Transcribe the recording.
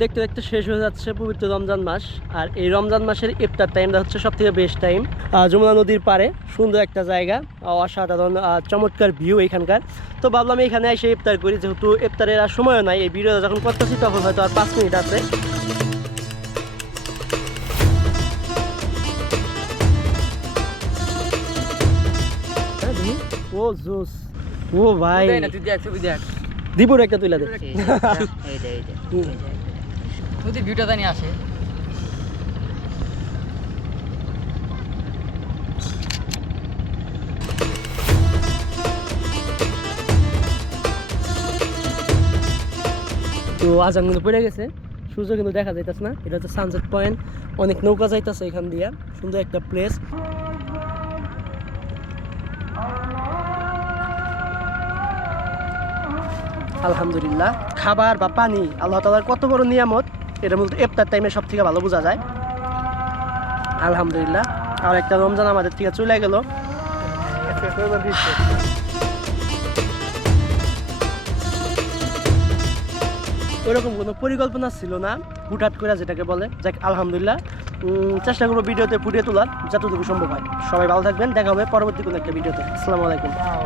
দেখতে দেখতে শেষ হয়ে যাচ্ছে পবিত্র রমজান মাস। আর এই রমজান মাসের ইফতার টাইমটা হচ্ছে সব থেকে বেস্ট টাইম যমুনা নদীর পারে সুন্দর একটা জায়গা অসাধারণ চমৎকার ভিউ এখানকার। তো ভাবলাম এখানে এসে ইফতার করি যেহেতু ইফতারের আর সময়ও নাই এই ভিডিওটা যখন করতেছি তখন হয়তো আর পাঁচ মিনিট আছে। ও জোস। ও ভাই। দীপুর একটা তুলে দে। এইটা ভিউটা জানি আসে। তো আজান কিন্তু পড়ে গেছে। সূর্য কিন্তু দেখা যাইতেছে না। এটা হচ্ছে সানসেট পয়েন্ট অনেক নৌকা যাইতেছে এখান দিয়ে। সুন্দর একটা প্লেস আলহামদুলিল্লাহ। খাবার বা পানি, আল্লাহ তালার কত বড় নিয়ামত। এটা মূলত ইফতার টাইমে সব থেকে ভালো বোঝা যায়। আলহামদুলিল্লাহ। আর একটা রমজান আমাদের থেকে চলে গেল। ওইরকম কোনো পরিকল্পনা ছিল না। হুটহাট করে যেটাকে বলে, যাক, আলহামদুলিল্লাহ। চেষ্টা করব ভিডিওতে ফুটিয়ে তোলার, যতটুকু সম্ভব হয়। সবাই ভালো থাকবেন। দেখা হবে পরবর্তী কোনো একটা ভিডিওতে। আসসালামু আলাইকুম।